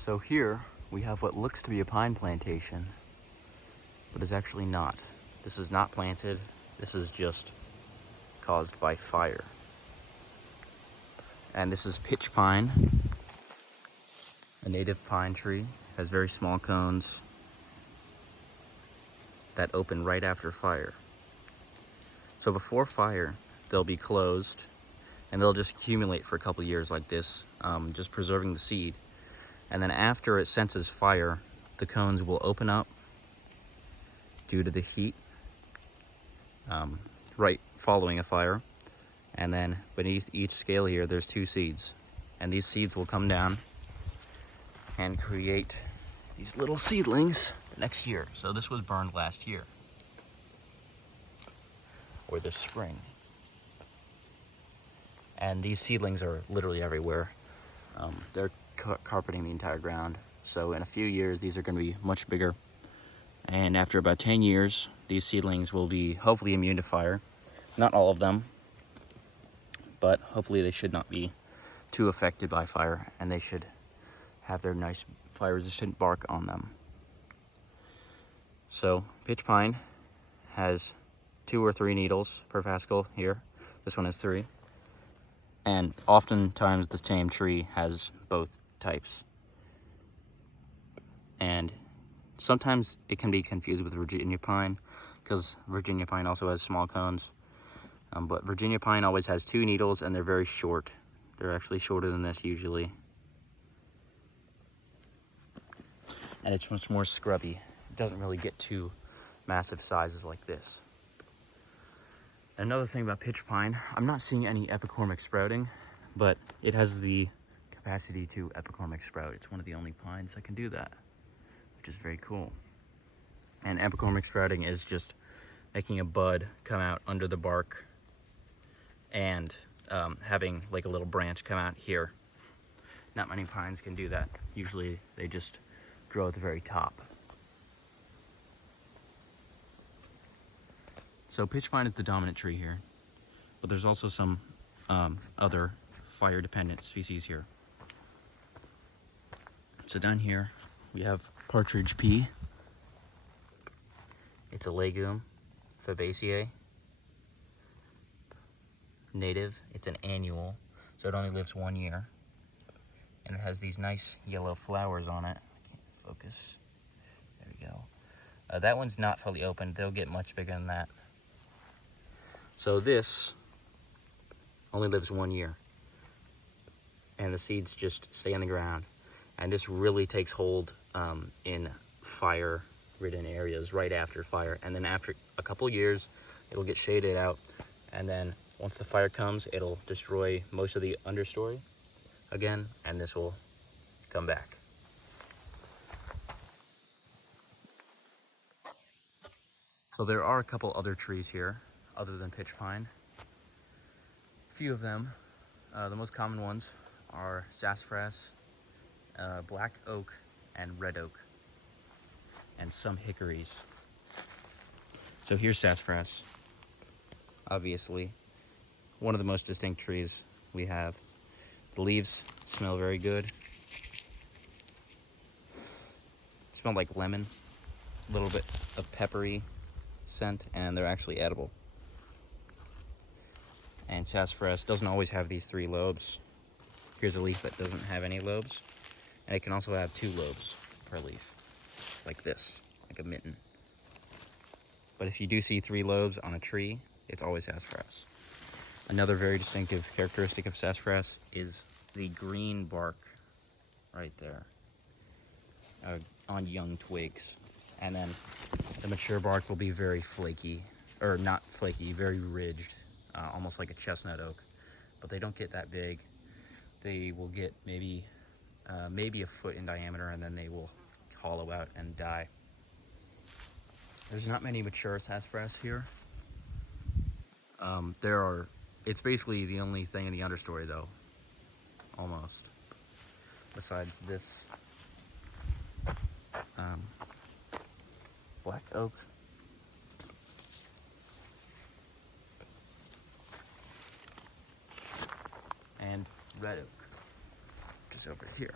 So here we have what looks to be a pine plantation, but is actually not. This is not planted. This is just caused by fire. And this is pitch pine, a native pine tree. It has very small cones that open right after fire. So before fire, they'll be closed and they'll just accumulate for a couple years like this, just preserving the seed. And then after it senses fire, the cones will open up due to the heat, right following a fire. And then beneath each scale here, there's 2 seeds. And these seeds will come down and create these little seedlings next year. So this was burned last year, or this spring. And these seedlings are literally everywhere. They're carpeting the entire ground. So in a few years, these are going to be much bigger. And after about 10 years, these seedlings will be hopefully immune to fire. Not all of them, but hopefully they should not be too affected by fire, and they should have their nice fire-resistant bark on them. So pitch pine has 2 or 3 needles per fascicle here. This one has 3. And oftentimes the same tree has both types. And sometimes it can be confused with Virginia pine, because Virginia pine also has small cones. But Virginia pine always has 2 needles, and they're very short. They're actually shorter than this usually. And it's much more scrubby. It doesn't really get to massive sizes like this. Another thing about pitch pine, I'm not seeing any epicormic sprouting, but it has the capacity to epicormic sprout. It's one of the only pines that can do that, which is very cool. And epicormic sprouting is just making a bud come out under the bark and having like a little branch come out here. Not many pines can do that. Usually they just grow at the very top. So pitch pine is the dominant tree here, but there's also some other fire-dependent species here. So down here we have Partridge pea. It's a legume, Fabaceae. Native, it's an annual, so it only lives 1 year. And it has these nice yellow flowers on it. I can't focus. There we go. That one's not fully open. They'll get much bigger than that. So this only lives 1 year. And the seeds just stay in the ground. And this really takes hold in fire-ridden areas right after fire. And then after a couple years, it'll get shaded out. And then once the fire comes, it'll destroy most of the understory again, and this will come back. So there are a couple other trees here other than pitch pine. A few of them, the most common ones are sassafras, black oak, and red oak, and some hickories. So here's sassafras, obviously. One of the most distinct trees we have. The leaves smell very good. Smell like lemon, a little bit of peppery scent, and they're actually edible. And sassafras doesn't always have these 3 lobes. Here's a leaf that doesn't have any lobes, and it can also have 2 lobes per leaf, like this, like a mitten. But if you do see 3 lobes on a tree, it's always sassafras. Another very distinctive characteristic of sassafras is the green bark right there on young twigs. And then the mature bark will be very flaky, or not flaky, very ridged, almost like a chestnut oak. But they don't get that big. They will get maybe a foot in diameter, and then they will hollow out and die. There's not many mature sassafras here. It's basically the only thing in the understory though, almost, besides this black oak. And red oak, which is over here.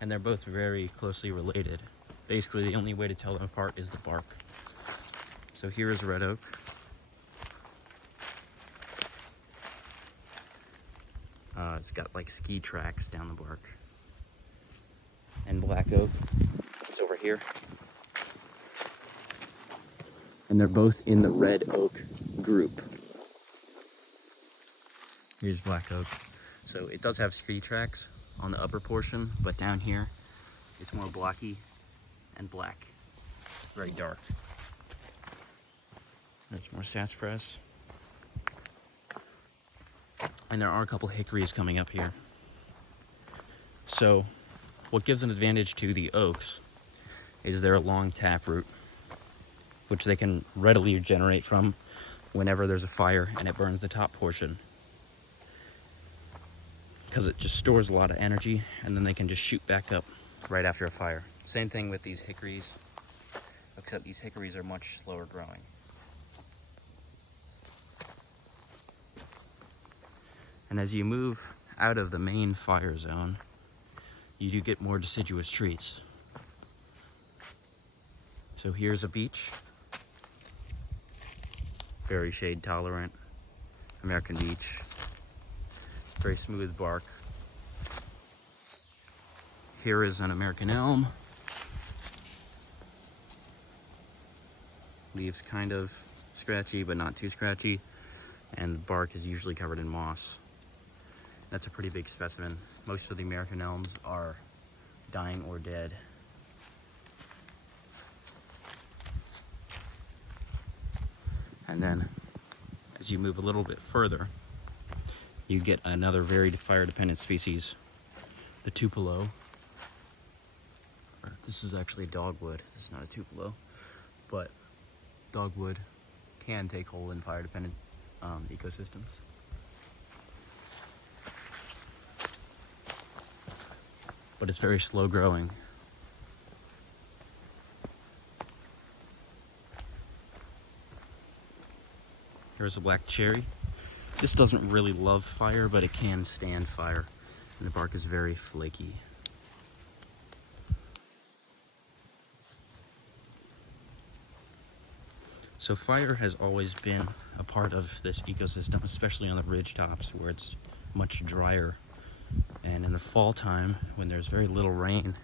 and they're both very closely related. Basically, the only way to tell them apart is the bark. So here is red oak. It's got like ski tracks down the bark. And black oak is over here. And they're both in the red oak group. Here's black oak. So it does have ski tracks on the upper portion, but down here it's more blocky and black. Very dark. There's more sassafras. And there are a couple hickories coming up here. So what gives an advantage to the oaks is their long taproot, which they can readily regenerate from whenever there's a fire and it burns the top portion, because it just stores a lot of energy and then they can just shoot back up right after a fire. Same thing with these hickories, except these hickories are much slower growing. And as you move out of the main fire zone, you do get more deciduous trees. So here's a beech, very shade tolerant, American beech, very smooth bark. Here is an American elm. Leaves kind of scratchy, but not too scratchy, and the bark is usually covered in moss. That's a pretty big specimen. Most of the American elms are dying or dead. And then as you move a little bit further, you get another very fire-dependent species, the Tupelo. This is actually dogwood. This is not a Tupelo, but dogwood can take hold in fire-dependent ecosystems. But it's very slow growing. Here's a black cherry. This doesn't really love fire, but it can stand fire, and the bark is very flaky. So fire has always been a part of this ecosystem, especially on the ridge tops where it's much drier. And in the fall time, when there's very little rain,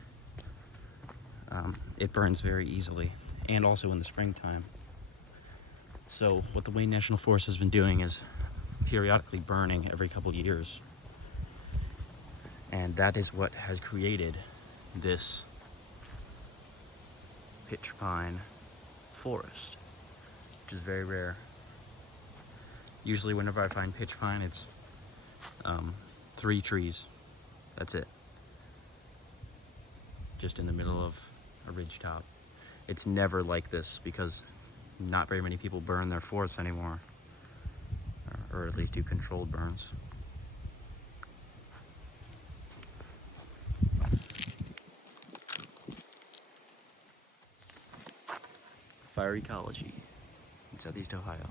it burns very easily, and also in the springtime. So what the Wayne National Forest has been doing is periodically burning every couple of years. And that is what has created this pitch pine forest, which is very rare. Usually whenever I find pitch pine, it's 3 trees. That's it. Just in the middle of a ridge top. It's never like this because not very many people burn their forests anymore, or at least do controlled burns. Fire ecology in Southeast Ohio.